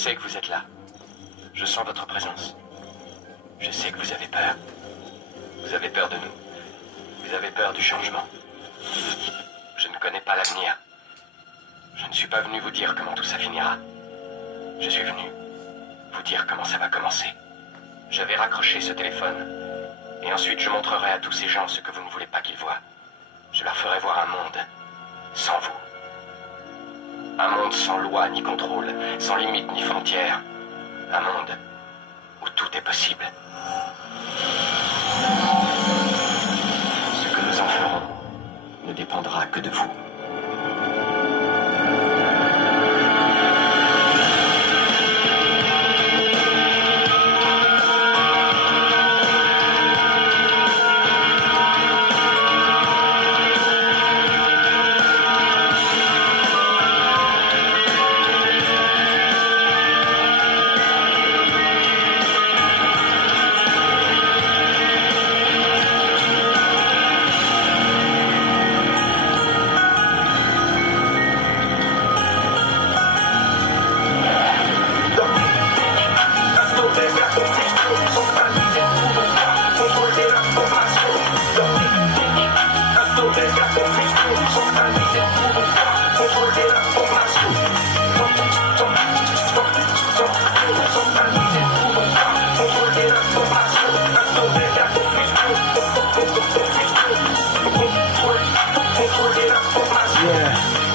sais que vous êtes là. Je sens votre présence. Je sais que vous avez peur. Vous avez peur de nous. Vous avez peur du changement. Je ne connais pas l'avenir. Je ne suis pas venu vous dire comment tout ça finira. Je suis venu vous dire comment ça va commencer. Je vais raccrocher ce téléphone. Et ensuite je montrerai à tous ces gens ce que vous ne voulez pas qu'ils voient. Je leur ferai voir un monde sans vous. Un monde sans loi ni contrôle, sans limite ni frontières. Un monde où tout est possible. Ce que nous en ferons ne dépendra que de vous.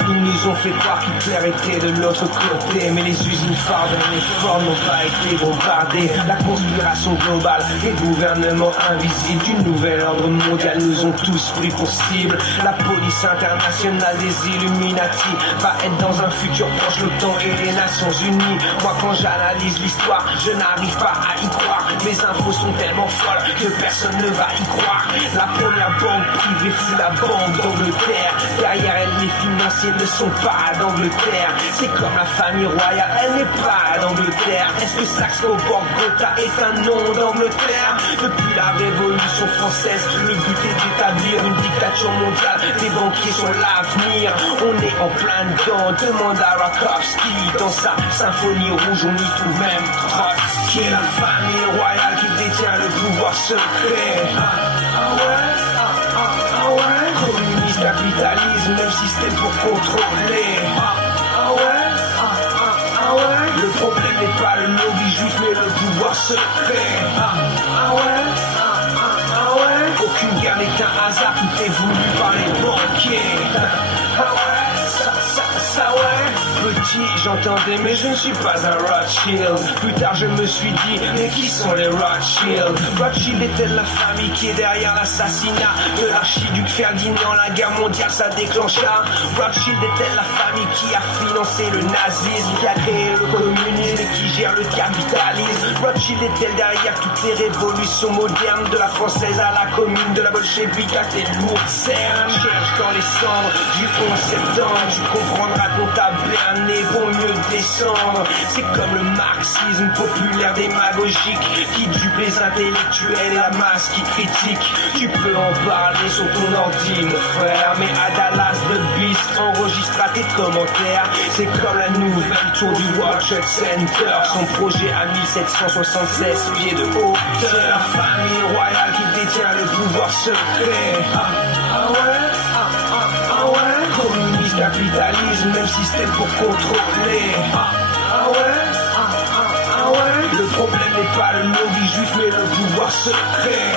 Ils nous ont fait croire qu'Hitler était de l'autre côté, mais les usines Ford et les Ford n'ont pas été bombardées. La conspiration globale et le gouvernement invisible du nouvel ordre mondial nous ont tous pris pour cible. La police internationale des Illuminati va être dans un futur proche l'OTAN et les Nations Unies. Moi quand j'analyse l'histoire, je n'arrive pas à y croire. Mes infos sont tellement folles que personne ne va y croire. La première banque privée fut la Banque d'Angleterre. Derrière elle, les financiers ne sont pas d'Angleterre. C'est comme la famille royale, elle n'est pas d'Angleterre. Est-ce que Saxe-Coburg-Gotha est un nom d'Angleterre? Depuis la Révolution française, le but est d'établir une dictature mondiale. Les banquiers sont l'avenir, on est en plein dedans. Demande à Rakowski, dans sa symphonie rouge, on y trouve même Trotsky. La famille royale qui détient le pouvoir secret. Communisme, capitalisme, même système pour contrôler. Le problème n'est pas le lobby juif, mais le pouvoir secret. Aucune guerre n'est un hasard, tout est voulu par les banquiers. Petit, j'entendais, mais je ne suis pas un Rothschild. Plus tard, je me suis dit, mais qui sont les Rothschild? Rothschild est-elle la famille qui est derrière l'assassinat de l'archiduc Ferdinand? La guerre mondiale, ça déclencha. Rothschild est-elle la famille qui a financé le nazisme, qui a créé le communisme et qui gère le capitalisme? Rothschild est-elle derrière toutes les révolutions modernes, de la française à la commune, de la bolchevique à tes lourdes cernes? Cherche dans les cendres du 11 septembre, tu comprendras qu'on t'a berné pour mieux descendre. C'est comme le marxisme populaire démagogique qui dupe les intellectuels et la masse qui critique. Tu peux en parler sur ton ordi, mon frère, mais à Dallas, le Beast enregistra tes commentaires. C'est comme la nouvelle tour du World Trade Center, son projet à 1776 pieds de hauteur. La famille royale qui détient le pouvoir secret. Communisme, capitalisme, même système pour contrôler. Le problème n'est pas le lobby juif, mais le pouvoir secret.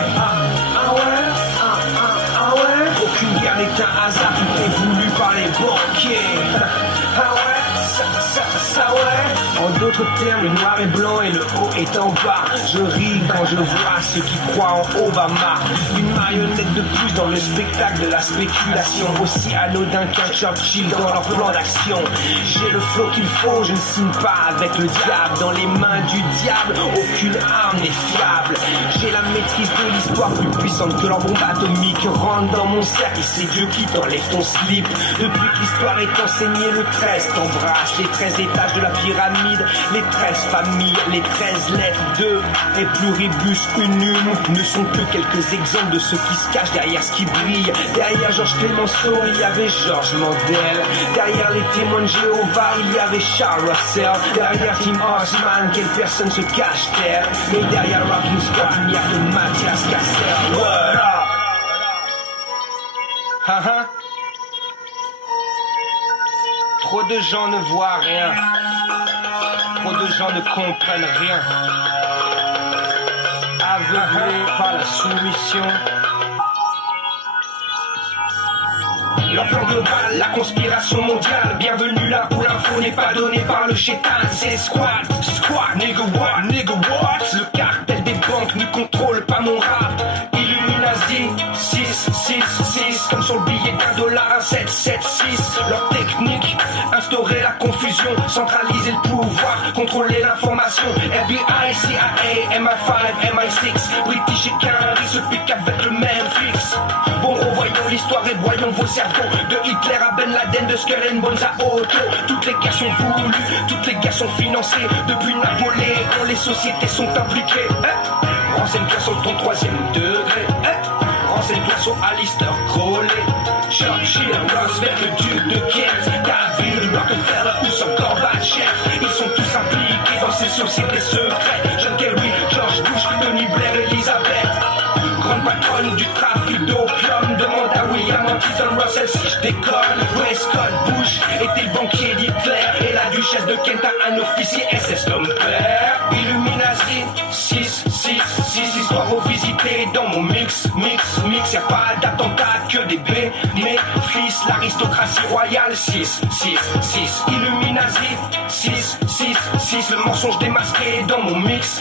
Aucune guerre n'est un hasard, tout est voulu par les banquiers. En d'autres termes, le noir est blanc et le haut est en bas. Je ris quand je vois ceux qui croient en Obama. Une marionnette de plus dans le spectacle de la spéculation, aussi anodin qu'un Churchill dans leur plan d'action. J'ai le flow qu'il faut, je ne signe pas avec le diable. Dans les mains du diable, aucune arme n'est fiable. J'ai la maîtrise de l'histoire plus puissante que leur bombe atomique. Rentre dans mon cercle, c'est Dieu qui t'enlève ton slip. Depuis que l'histoire est enseignée, le 13 t'embrasse les 13 étages de la pyramide. Les 13 familles, les 13 lettres de et pluribus unum ne sont que quelques exemples de ceux qui se cachent derrière ce qui brille. Derrière Georges Clemenceau, il y avait Georges Mandel. Derrière les témoins de Jéhovah, il y avait Charles Russell. Derrière Tim Osman, quelle personne se cache-t-elle? Mais derrière Rocking Scott, il n'y a que Mathias Cassel. What up? Trop de gens ne voient rien. Trop de gens ne comprennent rien. Aveuglés par la soumission. L'emploi global, la conspiration mondiale. Bienvenue là où l'info n'est pas donnée par le chétan. C'est squat, nigga what? Le cartel des banques ne contrôle pas mon rap. Illuminati, 6, comme sur le billet d'$1, 1776. Leur technique, instaurer la confusion, centraliser le pouvoir, contrôler l'information. FBI, CIA, MI5, MI6, British et Canary se piquent avec le même fixe. Bon, revoyons l'histoire et voyons vos cerveaux. De Hitler à Ben Laden, de Skull and Bones à Otto. Toutes les guerres sont voulues, toutes les guerres sont financées. Depuis Napoléon, les sociétés sont impliquées. Renseigne-toi sur ton 3e degré. Renseigne-toi sur Alistair Crowley, Churchill, Roosevelt, le duc de Kent, David Rockefeller ou son Gorbatchev. Ils sont tous impliqués dans ces sociétés secrètes. John Kerry, George Bush, Tony Blair, Elizabeth. Grande patronne du trafic d'opium. Demande à William Huntington Russell si je déconne. Prescott Bush était le banquier d'Hitler. Et la duchesse de Kent a un officier SS comme père. Illuminati, 6, histoire revisitée dans mon mix. Y'a pas d'attentat, que des bénéfices. L'aristocratie royale, 6, Illuminati, 6, le mensonge démasqué dans mon mix.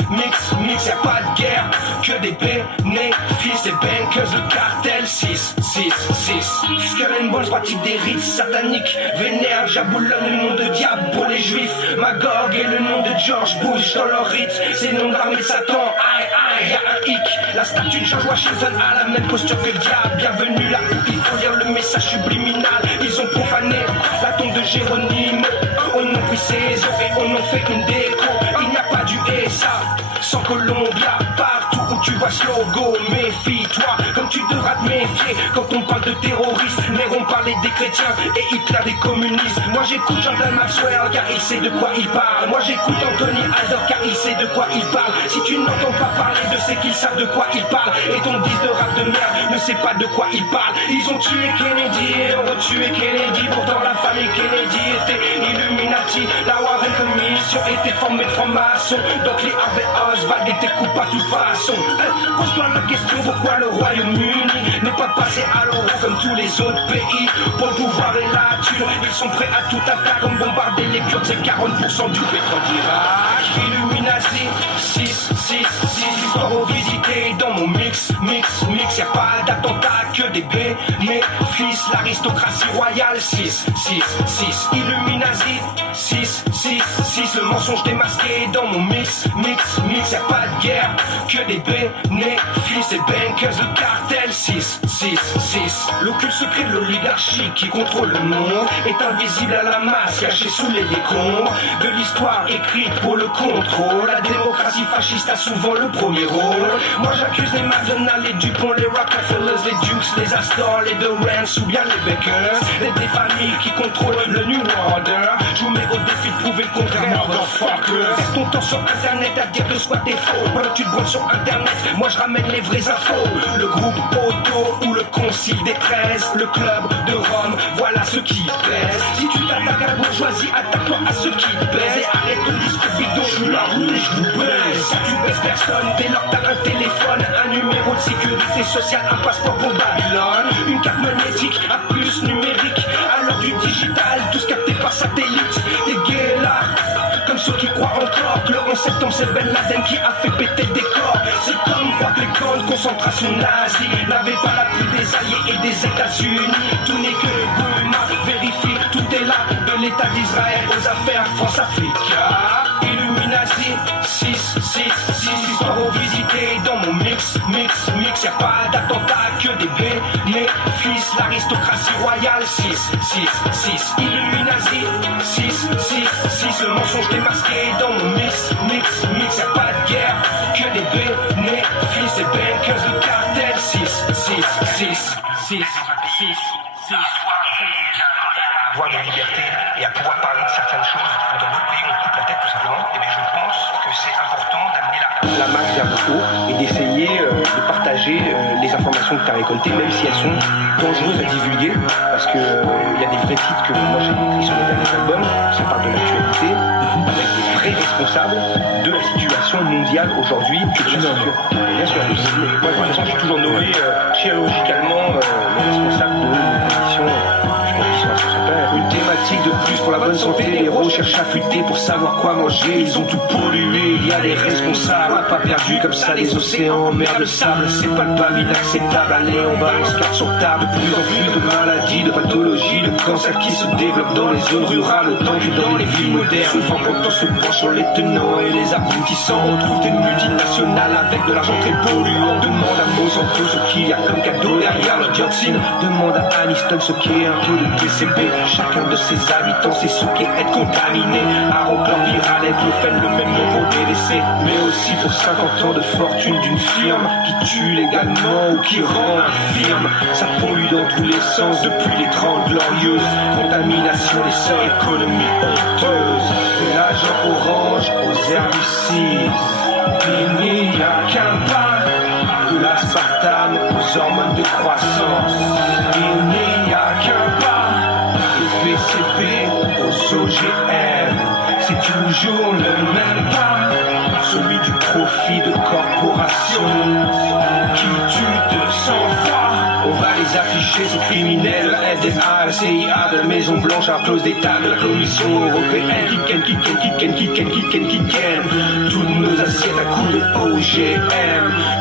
Y'a pas de guerre, que des bénéfices. Les bankers, le cartel, 6. Skull and Bones pratique des rites sataniques. Vénère, jaboulonne le nom de diable pour les juifs. Magog et le nom de George Bush dans leur rite. C'est le nom de l'armée de Satan, aïe, y'a un hic. La statue de George Washington a la même posture que le diable. Bienvenue là où il faut lire le message subliminal. Ils ont profané la tombe de Géronimo. On a pris ses os et on en fait une déco. Il n'y a pas du SA sans Colombia. Partout où tu vois ce logo, méfie-toi. Comme tu devras te méfier quand on parle de terroristes. Néron parlait des chrétiens et Hitler des communistes. Moi j'écoute Jordan Maxwell car il sait de quoi il parle. Moi j'écoute Anthony Adler car il sait de quoi il parle. Si tu n'entends pas parler de ceux qui savent de quoi ils parlent, et ton disque de rap de merde ne sait pas de quoi il parle. Ils ont tué Kennedy et ont retué Kennedy. Pourtant la famille Kennedy était Illuminati. La Warren Commission était formée de francs-maçons. Donc les Harvey Oswald étaient coupables de toute façon. Pose-toi la question pourquoi le Royaume-Uni n'est pas passé à l'euro comme tous les autres pays. Pour le pouvoir et la thune, ils sont prêts à tout attaquer comme bombarder les Kurdes. C'est 40% du pétrole d'Irak. Illuminati, 6, histoire revisitée dans mon mix. Y'a pas d'attentat, que des bénéfices. L'aristocratie royale, 6, Illuminati, 6, le mensonge démasqué dans mon mix. Y'a pas de guerre, que des bénéfices. Les bankers, le cartel, 6. L'occulte secret de l'oligarchie qui contrôle le monde est invisible à la masse, caché sous les décombres de l'histoire écrite pour le contrôle. La démocratie fasciste a souvent le premier rôle. Moi j'accuse les McDonald's, les Dupont, les Rockefellers, les Dukes, les Astor, les Durants ou bien les Bakers. Des familles qui contrôlent le New Order. Je vous mets au défi de prouver le contraire, motherfuckers. Perds ton temps sur internet à dire que soit t'es faux. Pendant que tu te branles sur internet, moi je ramène les vraies infos. Le groupe Auto ou le concile des 13, le club de Rome, voilà ce qui pèse. Si tu t'attaques à la bourgeoisie, attaque-toi à ceux qui pèsent. Et arrête ton disque bidon, je suis la roue et je vous baise. Si tu baisses personne, dès lors t'as un téléphone, un numéro de sécurité sociale, un passeport pour Babylone, une carte magnétique, un plus numérique. À l'heure du digital, tout ce capté par satellite. Des guélards, comme ceux qui croient encore que le 11 septembre c'est Ben Laden qui a fait péter le décor. C'est comme croire que les camps de concentration nazis n'avaient pas l'appui des alliés et des États-Unis. Tout n'est que rumeur, vérifie, tout est là, de l'État d'Israël aux affaires France-Africa. Illuminati, 6, histoire revisitée dans mon mix. Y'a pas d'attentat, que des bénéfices. L'aristocratie royale, 6, Illuminati, 6, le mensonge démasqué dans mon mix. Y'a pas de guerre, que des bénéfices. Les bankers, le cartel, 6. Avoir de liberté et à pouvoir parler de certaines choses. Dans d'autres pays, on coupe la tête tout simplement. Et bien, je pense que c'est important d'amener la masse vers le haut et d'essayer de partager les informations que tu as récoltées, même si elles sont dangereuses à divulguer. Parce que il y a des vrais titres que moi j'ai écrits sur mes derniers albums. Ça parle de l'actualité, avec des vrais responsables de la situation mondiale aujourd'hui. Bien sûr, moi, de toute façon, j'ai toujours nommé chirurgicalement les responsables de nos conditions. Une thématique de plus pour la bonne santé. Les héros cherchent à fuiter pour savoir quoi manger. Ils ont tout pollué, il y a des responsables. Pas perdus comme ça, les océans, merde, le sable. C'est palpable, inacceptable. Allez, on balance carte sur table. De plus en plus de maladies, de pathologies, de cancers qui se développent dans les zones rurales autant que dans les villes modernes. Souvent quand on se penche sur les tenants et les aboutissants, on trouve des multinationales avec de l'argent très polluant. Demande à Monsanto ce qu'il y a comme cadeau derrière le dioxine. Demande à Aniston ce qu'est un peu de PCB. Chacun de ses habitants sait ce qu'est être contaminé. Arrogant, Piralette, le fait le même nom pour des décès. Mais aussi pour 50 ans de fortune d'une firme qui tue légalement ou qui rend infirme. Ça pollue dans tous les sens depuis les 30 glorieuses. Contamination des seules économies honteuses. De l'agent orange aux herbicides. Il n'y a qu'un pas. De l'aspartame aux hormones de croissance. Il n'y a qu'un pas. De PCB aux OGM. C'est toujours le même pas. Celui du profit de corporation qui tue de sang-froid. On va les afficher, ces criminels. La FDA, la CIA, de la Maison Blanche, à cause d'État, de la Commission européenne. Qui ken. Toutes nos assiettes à coups de OGM.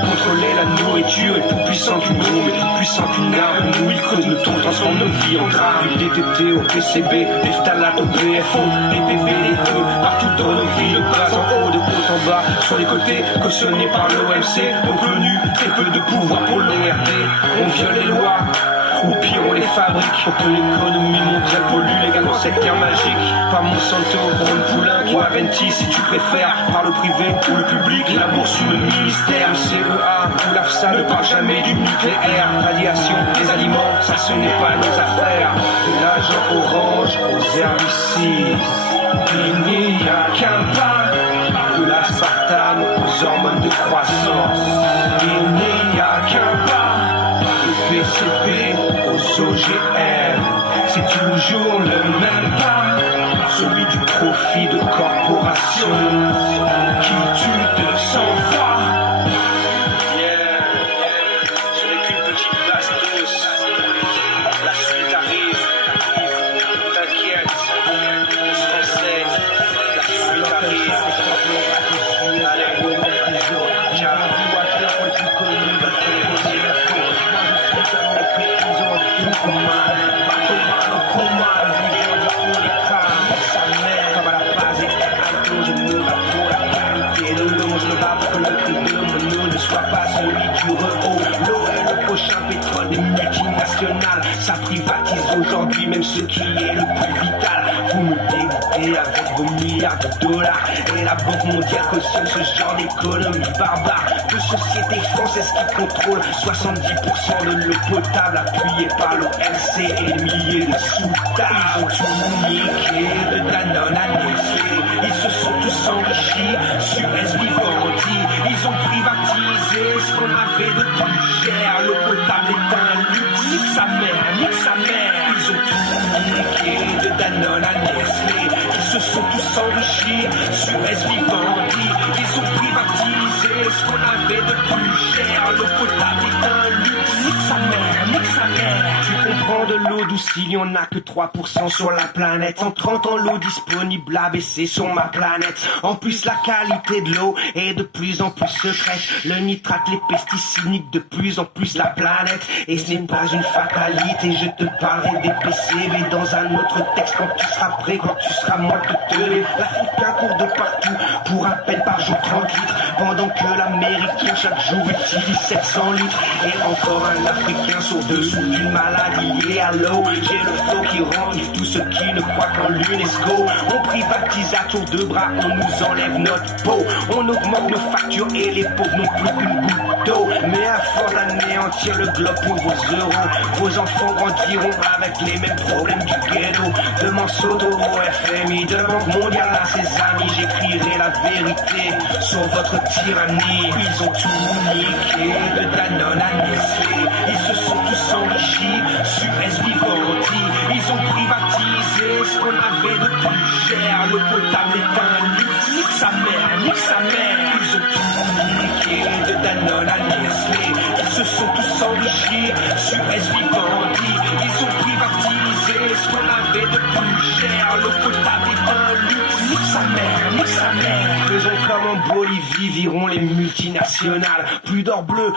Contrôler la nourriture est plus puissant qu'une bombe, est plus puissant qu'une arme. Nous, ils creusent le trou, transforment nos vies en drame. Du DTT au PCB, des phtalates au BFO, des PB, des E, partout dans nos vies. Le bras en haut, de haut en bas, sur les côtés, cautionnés par l'OMC. Reconnus, très peu de pouvoir pour l'ERD. On viole les lois, ou pire on les fabrique. Pour que l'économie mondiale pollue légalement cette terre magique. Par Monsanto, Ron Poulain ou Aventis si tu préfères. Par le privé ou le public, la bourse ou le ministère. Le CEA ou l'AFSA ne parle jamais du nucléaire. Radiation, des aliments, ça ce n'est pas nos affaires. De l'agent orange aux herbicides. Il n'y a qu'un pas. De l'aspartame aux hormones de croissance. Il n'y a qu'un pas. De PCB aux OGM. C'est toujours le même pas. Celui du profit de corporation qui tue de sang-froid. Ce n'est qu'une petite passe douce. La suite arrive. T'inquiète, on se renseigne. La suite arrive. Allez, ciao. Ne sois pas celui du repos. L'eau est le prochain pétrole des multinationales. Ça privatise aujourd'hui même ce qui est le plus vital. Vous me dégoûtez avec vos milliards de dollars. Et la Banque mondiale cautionne ce genre d'économie barbare. De sociétés françaises qui contrôlent 70% de l'eau potable, appuyée par l'OMC et des milliers de sous-tables. Ils ont tout niqué de Danone à Nestlé. Ils se sont tous enrichis sur Vivendi. Ils ont privatisé ce qu'on avait de plus cher. L'eau potable est un luxe. Nique sa mère. Ils ont tout niqué de Danone à Nestlé. Ils se sont tous enrichis sur Vivendi. Ils ont privatisé ce qu'on avait de plus cher. L'eau potable est un luxe. Nique sa mère. Tu comprends de l'eau tous, il y en a que 3% sur la planète. En 30 ans, l'eau disponible a baissé sur ma planète. En plus, la qualité de l'eau est de plus en plus secrète. Le nitrate, les pesticides niquent de plus en plus la planète. Et ce n'est pas une fatalité, je te parlerai des PCB dans un autre texte quand tu seras prêt, quand tu seras moins que teubé. L'Africain court de partout pour à peine par jour 30 litres, pendant que l'Américain chaque jour utilise 700 litres. Et encore un Africain sur deux souffre d'une maladie liée à l'eau. J'ai le flow qui renifle tous ceux qui ne croient qu'en l'UNESCO. On privatise à tour de bras, on nous enlève notre peau. On augmente nos factures et les pauvres n'ont plus qu'une goutte d'eau. Mais à force d'anéantir le globe pour vos euros, vos enfants grandiront avec les mêmes problèmes du ghetto. De Monsanto au FMI, de Banque mondiale à ses amis, j'écrirai la vérité sur votre tyrannie. Ils ont tout niqué, de Danone à Nestlé. Ils se sont tous enrichis, Suez Vivendi. Ils ont privatisé ce qu'on avait de plus cher. L'eau potable est un luxe, nique sa mère, nique sa mère. Ils ont tout niqué, de Danone à Nestlé. Ils se sont tous enrichis, Suez Vivendi. Ils ont privatisé ce qu'on avait de plus cher. L'eau potable est un luxe, nique sa mère, nique sa mère. Faisons comme en Bolivie, virons les multinationales. Plus d'or bleu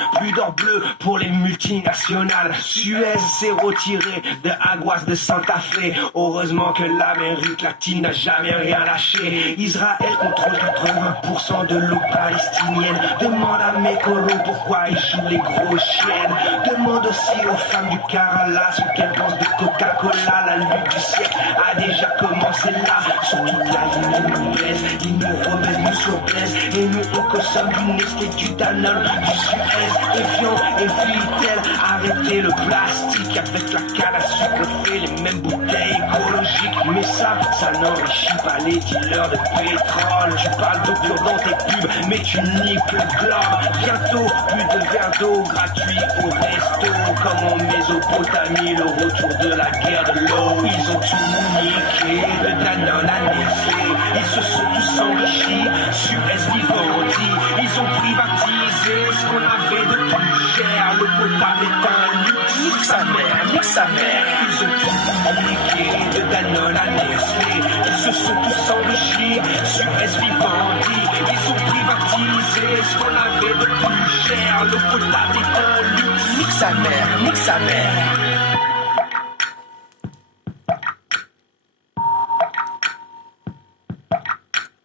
pour les multinationales. Suez s'est retiré de Aguas de Santa Fe. Heureusement que l'Amérique latine n'a jamais rien lâché. Israël contrôle 80% de l'eau palestinienne. Demande à Mekolo pourquoi ils jouent les grosses chiennes. Demande aussi aux femmes du Kerala ce qu'elles pensent de Coca-Cola. La lutte du siècle a déjà commencé là. Sur toute la ligne, ils nous baissent, ils nous rebaissent, nous surbaissent. Et nous on consomme du Nestlé, du Danone, du Suez. Evian et Vitel, arrêtez le plastique. Avec la canne à sucre, on fait les mêmes bouteilles écologiques. Mais ça n'enrichit pas les dealers de pétrole. Tu parles d'eau pure dans tes pubs, mais tu niques le globe. Bientôt, plus de verres d'eau gratuits au resto. Comme en Mésopotamie, le retour de la guerre de l'eau. Ils ont tout niqué, de Danone à Nestlé. Ils se sont tous enrichis, Suez Vivendi. Ils ont privatisé ce qu'on avait de plus cher. L'eau potable est un luxe, nique sa mère, nique sa mère. Ils ont tout niqué, de Danone à Nestlé. Ils se sont tous enrichis, Suez Vivendi. Ils ont privatisé ce qu'on avait de plus cher. L'eau potable est un luxe, nique sa mère, nique sa mère.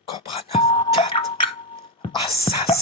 Cobra 9-4, assassin.